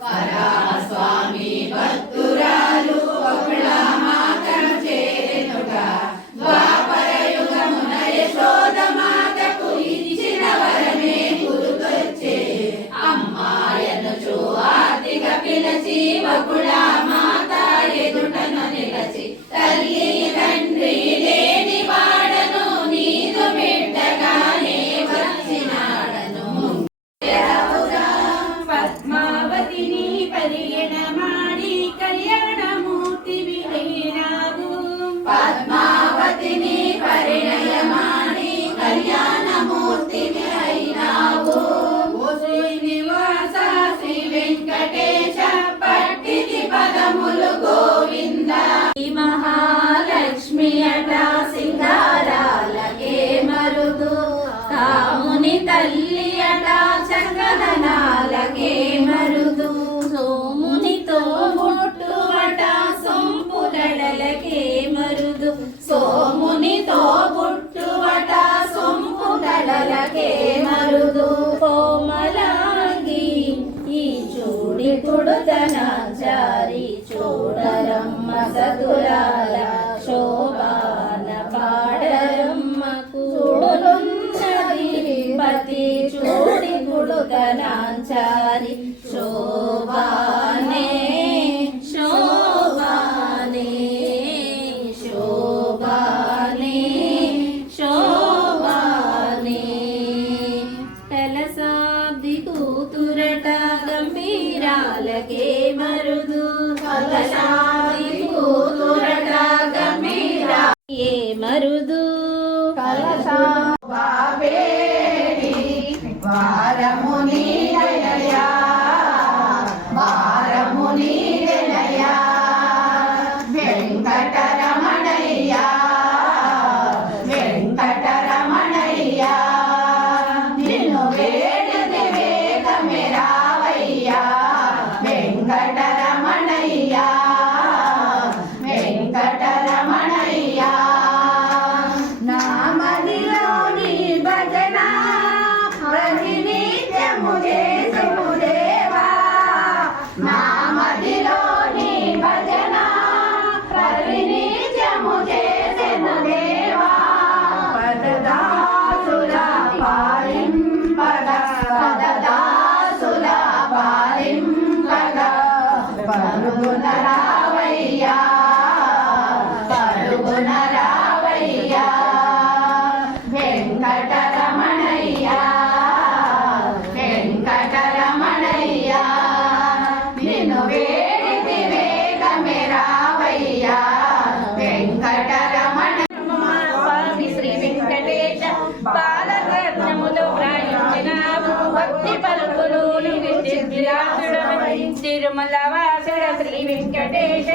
పరాస్వామి భక్తురాలు బహుళమాతను చేరెనుట ద్వాపరయుగమున యశోదమాతకు ఇచ్చిన వరమే గుర్తొచ్చే అమ్మాయనుచు ఆర్తిగా పిలచి బహుళమాత ఎదుటను నిలచి తల్లి తండ్రి లేని వాడను నీదు బిడ్డగానే వచ్చినాడను పద్మావతిని పరిణమాడి కళ్యాణమూర్తి విహీనావు పద్మావతిని పరిణయమాడి కళ్యాణమూర్తి అయినావు నివాస శ్రీ వెంకటేశ పట్టిది పదములు గోవింద మహాలక్ష్మి అట సింగారాలకే మరుదు కాముని తల్లి అట చక్కదనాలకే మరుదు సోమునితో బొట్టు అట సొంపుగడలకే మరుదు సోమునితో బొట్టు అట సొంపుగడలకే మరుదు కోమలాంగి ఈ చూడి కొడుతన జారి చూడరమ్మ సతురాల శోభాన పాడరమ్మకు చూడున్నది పతి చూడి కొడుతనాంచారి శోభానే శోభానే శోభానే శోభానే తలసాబ్ది కూతురట గంభీరాలకే మరుదు కలశాబ్ది కూతురట గంభీరా ఏ మరుదు కలశా బాబేడి వారముని దయయా వారముని దయయా వెంకటరమణయ్యా వెంకటరమణయ్యా నిన్ను వేడిది వేగమే రావయ్యా వెంకటరమణయ్యా వెంకటరమణయ్యా నామదిలోని భజన ప్రతినిత్యము చేసెను దేవా నామదిలోని భజన ప్రతినిత్యము చేసెను దేవా పదదాసుల పాలింపగ పదదాసుల పాలింపగ పరుగున రావయ్యా పరుగున రావయ్యా వెంకటరమణయ్యా వెంకటరమణయ్యా నిన్ను వేడిది వేగమే రావయ్యా వెంకటరమణ స్వామి శ్రీ వెంకటేశ బాలరత్నములు వ్రాయించినావు భక్తి పలుకులు తిరుమల వాసుడ శ్రీ వెంకటేశ